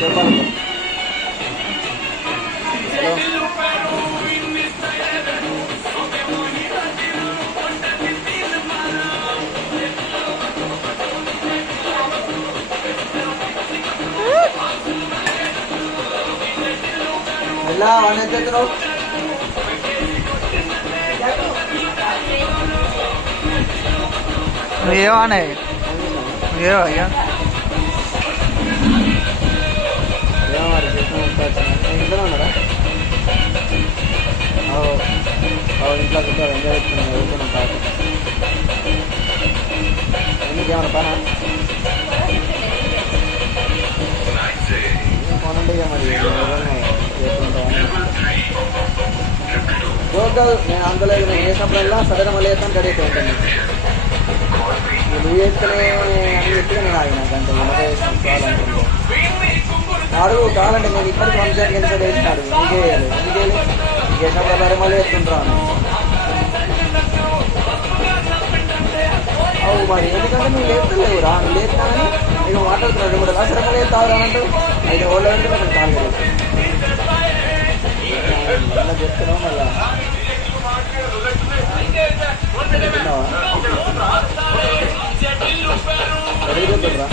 చెప్పాలి. ఎలా వానెత్తుతున్నావు? ఏమన్నా ఏమో అయ్యా ఇంట్లో ఉన్నారా? ఇంట్లో కూర్చోరు, ఎంజాయ్ చేస్తున్నాను. వెళ్తున్నాం కాదు ఎందుకేమన్నా పనా కొనండి ఇక మరి కాదు. నేను అందులేదు, నేను వేసినప్పుడల్లా సడన్ మళ్ళీ వేస్తాను గడి అయితే ఉంటాను. నువ్వు వేసుకునే అని చెప్పిగా నేను ఆగిన గంట కావాలంటే అడుగు కావాలంటే నేను ఇప్పటికి పంచాయతీ ఎంత వేసినాడు నీకే వేయాలి. అందుకే వేసినప్పుడు సరే మళ్ళీ వేసుకుంటాను. అవు మరి ఎందుకంటే నువ్వు లేపుతలేవు రా, నువ్వు లేపుతానని నీకు మాట్లాడుతున్నాడు కూడా సరే మళ్ళీ వేస్తావు అన్నట్టు అయితే ఓళ్ళు అంటే నేను కాదు మళ్ళీ చెప్తున్నావు. మళ్ళా ఎక్కడికి పోతుండ్రా?